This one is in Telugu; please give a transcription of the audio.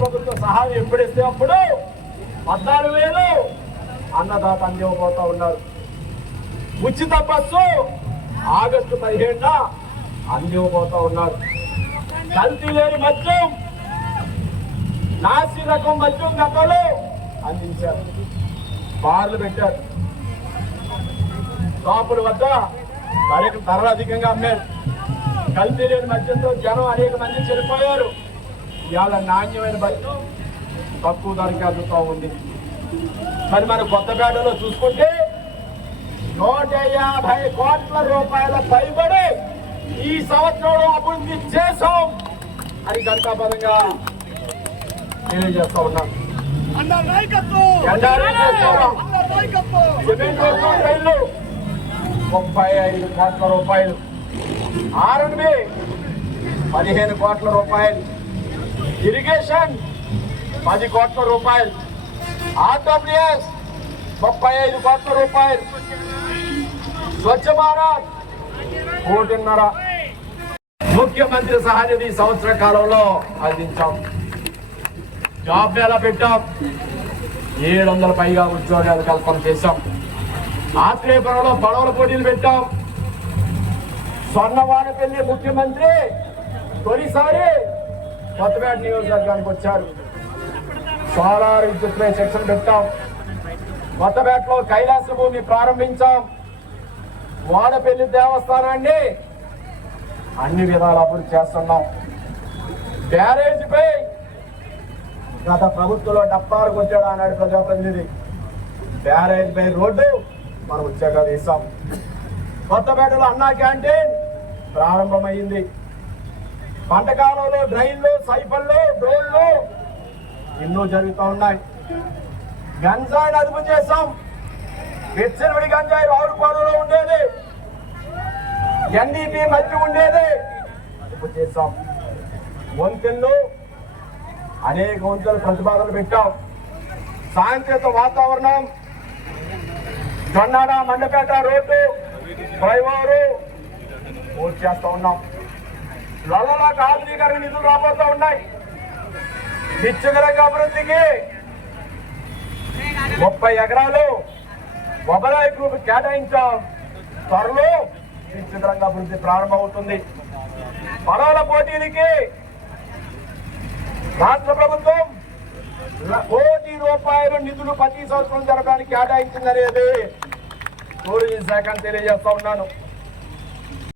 ప్రభుత్వ సహాయం ఎప్పుడిస్తే అప్పుడు పద్నాలుగు వేలు అన్నదాత అందివ్వబోతా ఉన్నారు. ఉచిత బస్సు ఆగస్టు పదిహేడున అందివ్వబోతా ఉన్నారు. కల్తీ లేని మద్యం నాసి రకం మద్యం గతంలో అందించారు. బార్లు పెట్టారు. షాపుల వద్ద ధరలు అధికంగా అమ్మారు. కల్తీ లేని మద్యంతో జనం అనేక మంది చనిపోయారు ఇవాళ నాణ్యమైన తక్కువ ధరకి అందుతూ ఉంది. మరి మన కొత్తపేటలో చూసుకుంటే నూట యాభై కోట్ల రూపాయల పైబడి ఈ సంవత్సరంలో అభివృద్ధి చేశాం అని ఘంటాపరంగా తెలియజేస్తా ఉన్నాం. ముప్పై ఐదు కోట్ల రూపాయలు. ఆర్ఎన్బి పదిహేను కోట్ల రూపాయలు. ఇరిగేషన్ పది కోట్ల రూపాయలు. ఆర్డబ్ల్యూఎస్ ముప్పై ఐదు కోట్ల రూపాయలు. స్వచ్ఛ భారత్. కోటిన్నర. ముఖ్యమంత్రి సహానిధి సంవత్సర కాలంలో అందించాం. జాబ్ మేళా పెట్టాం. ఏడు వందల పైగా ఉద్యోగాలు కల్పన చేశాం. ఆత్రేయపురంలో పడవల పోటీలు పెట్టాం. స్వర్ణవాడపల్లి ముఖ్యమంత్రి తొలిసారి కొత్తపేట నియోజకవర్గానికి వచ్చారు. సోలార్ విద్యుత్పై శిక్షణ పెట్టాం. కొత్తపేటలో కైలాస భూమి ప్రారంభించాం. వాడపల్లి దేవస్థానాన్ని అన్ని విధాలు అభివృద్ధి చేస్తున్నాం. బ్యారేజ్పై గత ప్రభుత్వంలో డప్పాలకు వచ్చాడు ఆనాడు ప్రజాప్రతినిధి. బ్యారేజీపై రోడ్డు మనం వచ్చాక వేసాం కొత్తపేటలో అన్నా క్యాంటీన్ ప్రారంభమైంది. పంటకాలంలో డ్రైన్లు సైఫన్లు డ్రోన్లు ఎన్నో జరుగుతూ ఉన్నాయి. గంజాయిని అదుపు చేసాం వెచ్చనివిడి గంజాయి రావులపాడులో ఉండేది. ఎన్డీపీ మధ్య ఉండేది. అదుపు చేస్తాం వంతెన్లు అనేక వంతుల ప్రతిపాదనలు పెట్టాం. సాంకేతిక వాతావరణం జొన్నాడ మండపేట రోడ్డు డ్రైవరు పూర్తి చేస్తా ఉన్నాం. లొల్లలా ఆధునీకరణ నిధులు రాబోతా ఉన్నాయి. నిత్యకరంగా అభివృద్ధికి ముప్పై ఎకరాలు మొబైల్ గ్రూప్ కేటాయించాం. త్వరలో నిత్యకరంగా అభివృద్ధి ప్రారంభమవుతుంది. పడవల పోటీలకి రాష్ట్ర ప్రభుత్వం ల- కోటి రూపాయలు నిధులు ప్రతి సంవత్సరం జరగడానికి కేటాయించిందనేది టూరిజం శాఖ తెలియజేస్తా ఉన్నాను.